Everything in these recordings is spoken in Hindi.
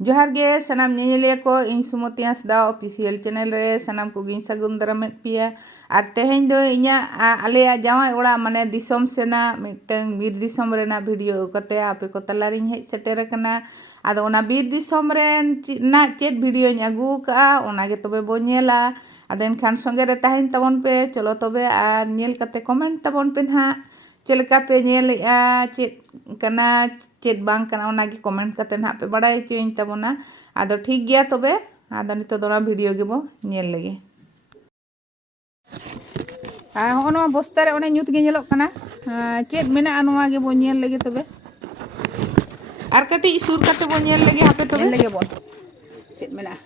जोहार गे सनाम नेलिया को इन सुमति हांसदा ऑफिशियल चैनल रे सनाम को गिन सागुन दारामेद पिया और तेहें दो इñा आलेया जावाई ओड़ा माने दिसोम सेना मिटंग बीर दिसोम रेना वीडियो कते आपे को तलारिñ हेज सेटेर कना आदो ओना बीर दिसोम रेन ना चेद वीडियो अगू का ओना गे तबे बो नेला आदो एनखान संगे रे ताहें तबन पे चलो तबे आर नेल कते कमेंट तबन पे ना चेलका पे नेलेआ चेद कना चेद बांग कना ओना गे कमेंट कते ना पे बड़ाई चोइन तबना आदो ठीक गया तबे आदो नितो दोना वीडियो गे बो नेल लगे होनो बस्ता रे ओने ᱧᱩᱛ गे नेलोग कना चेद मेना अनवा गे बो नेल लगे तबे आर कटी सुर कते बो नेल लगे हापे तबे नेल लगे बो चेद मेना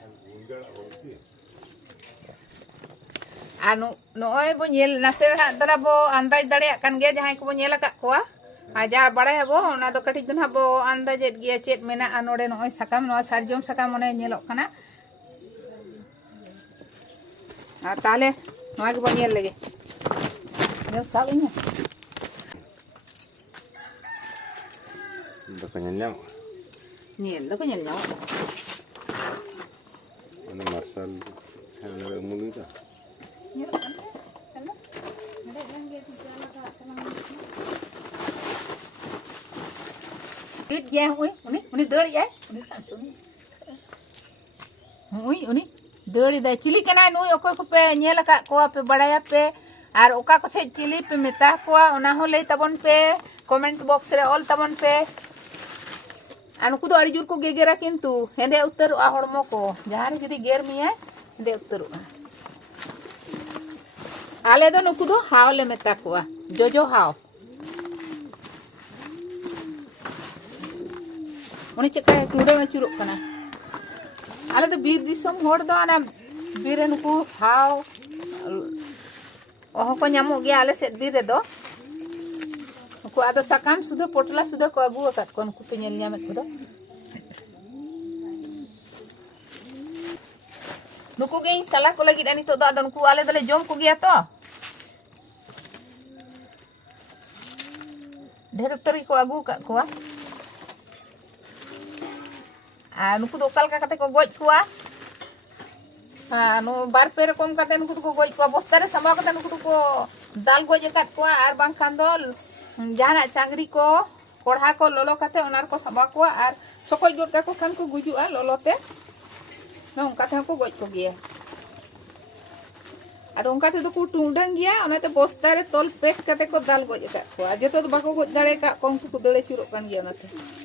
आनु नोय बो नेल नासे दरा बो अंदाज दाड़िया कान गे जहां को बो नेल का कोआ आजा बड़ाय हबो ओना दो कटी दिन हबो अंदाजेत गे चेद मेना अनोडे नोय सकाम नो सारजोम सकाम ओने नेलोग कना आ ताले नोय गे बो नेल लगे यो साबिnya do ko nyam nyel do ko nyel nyam ana marsal ana mulu ta Tuyết giang uni deur ya uni deur da cili kana nui okoy ko pe nyela ka ko pe badaya pe ar oka ko se cili pe meta ko ona ho lei tabon pe comment box re all tabon pe anu ku do ari jur ko gegera kintu hende uttaru a hormo ko jahare judi ger miya hende uttaru ale do nuku do haole meta ko jojo haw उन्हें चक्का टूडे में चुरुक कना आले तो बीर दिसोम होड़ दो ना बीरे नुकु हाव ओहो को ᱧᱟᱢᱚᱜ ᱜᱮᱭᱟ आले सेट बीरे दो नुकु आदो सकाम सुदो पोटला सुदो को अगु अकात को नुकु पे नेल ᱧᱟᱢᱮᱫ को दो नुकु गे सला को लगी ani तो आदो नुकु आले दले जोम को गया तो ढेर तरी को अगु का कोआ नुकु दो काल का को गोज कुआ नु बार पे रकम काते नुकु को गोज कुआ बस्ता रे समा काते नुकु को दाल गोज काट कुआ आर बांग खान दो जाना चांगरी को कोढ़ा को लोलो काते ओनार को समा कुआ आर सकोय गोट का को खान को गुजुआ लोलोते न उनका थे को गोज को गिया आर उनका थे तो को टुंडंग गिया ओनाते बस्ता रे तोल पेट काते को दाल गोज काट कुआ जेतो तो बाको गोज दाड़े का कोन को दड़े चुरो कान गिया ओनाते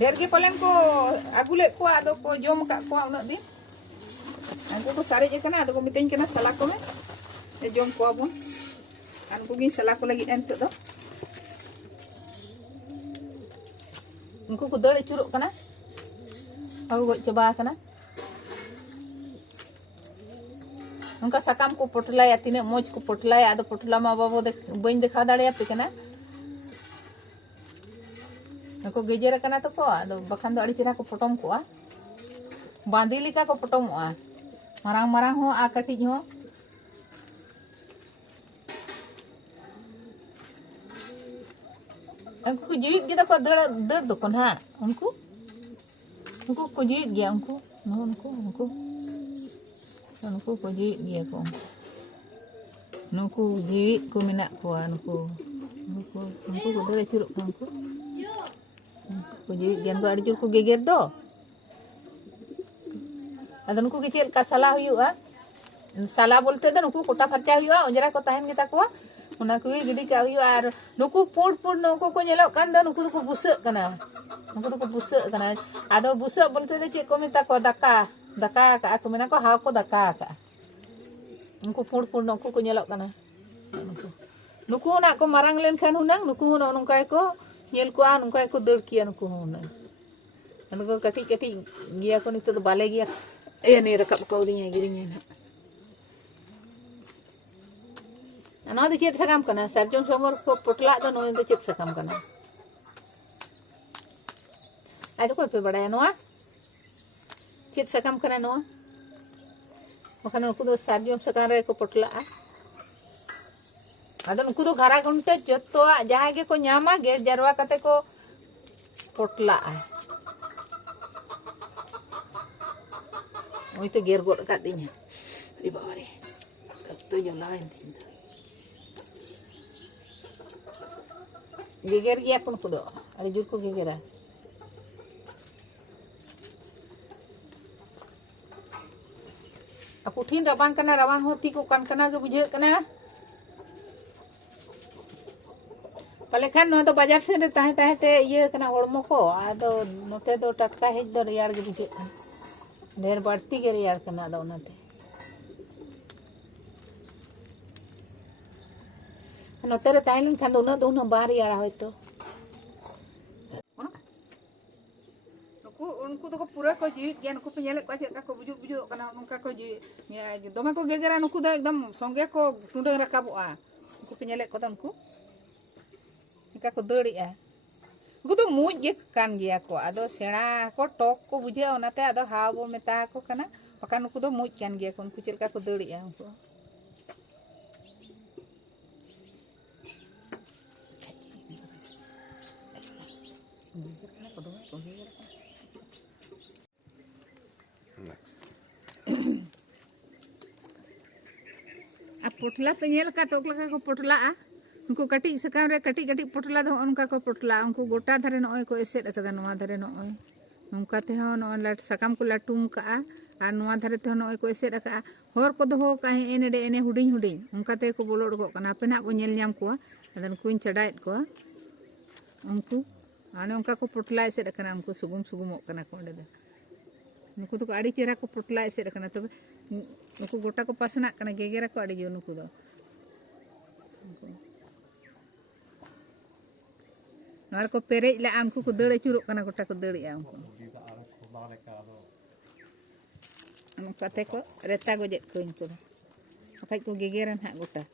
ढेर के पलन को आगुले को आदो को जोम का को उन दिन उनको को सारे जे कना आदो को मितेन कना सला को में जोम को बन उनको गी सला को लगी एन तो उनको को दड़ चुरो कना आगु गो चबा कना उनका सकाम को पोटलाया तिने मोज को पोटलाया आदो पोटला मा बाबो बइन देखा दाड़िया पे कना नको गेजेर कना तो को आदो बखान दो अड़ी चिरा को पटम को बांदीली का को पटम मारांग मारांग हो आ कटी हो उनको को जीवित गे को दड़ दड़ दो कोन हां उनको उनको को जीवित गया उनको उनको को जीवित गया को नुको जीवित को मेना को नुको को दड़ चुरो उनको कुजी गेन दो अड़ी जुर को गेगर दो अदन को के का सला हुआ सला बोलते दो नुकु कोटा फरचा हुआ ओजरा को तहन गेता को उना को गिडी का हुआ और नुकु पुड पुड नुकु को नेलो कान दो नुकु को बुसे कना आदो बुसे बोलते दे चे को मेता को दका का को मेना को हाव को दका का उनको पुड पुड नुकु को नेलो कना नुकु ना को मारांग लेन खान हुनंग नुकु नो नुका को नेल को नुका को दड़ किया नुकु हुन नुकु कटी कटी गिया को नितो तो बाले गिया ए ने रकब को दिया गिरिnya ना ana do chet sakam kana sarjon somor ko potla do no do chet sakam kana ado ko pe badaya no chet sakam kana no makana ko do sarjon sakam re ko potla Ada nuku do gara gunte joto jaha ge ko nyama ge jarwa kate ko potla oi to ger gol katinya di bawah ni to jolain tinda geger gi apun kudo ada jur ko gegera aku thin rabang kana rawang hoti ko kan kana ge bujhe kana pale kan no to bajar se tahe tahe te iye kana hormo ko ado note do tatka hej do reyar ge bujhe ढेर बढ़ती गे रeyar kana do onate note re tahen kan do na bar reyar hoyto उनको तो पूरा को जीवित गया नुकु पे ñele ko चेका को बुजुर बुजुर kana nongka ko जीवित dome ko gegera नुकु do एकदम songe ko tundang rakaboa नुकु पे ñele ko tanku nika ko deuria नुकु do muj ge kan gया ko ado sena ko tok ko buje onate ado habo meta ko kana bakan नुकु do muj kan gया ko नुकु चेका को deuria नुकु पोटला पे ñel का टोक लगा को पोटला उनको कटी सकाम रे कटी कटी पोटला दो उनका को पोटला उनको गोटा धरे नय को एसेट कदा नवा धरे नय नोंका ते हो न लट सकाम को लाटुम का आ नवा धरे ते नय को एसेट का हर को दो का एनेडे एने हुडिंग हुडिंग उनका ते को बोलो को कना पे ना को ñel ñam को अदन कुइन चढ़ाइत को उनको आने उनका को पोटला एसेट कना उनको सुगुम सुगुम कना को दे नुकु तो आड़ी चेहरा को पोटला एसेट कना तबे नुकु गोटा को पासना कना गेगेरा को आड़ी जो नुकु दो नर को पेरेज ला उनको को दड़ चुरो कना गोटा को दड़िया उनको उनको ते को रेता गोजे को इनको बखाय को गेगेरा ना गोटा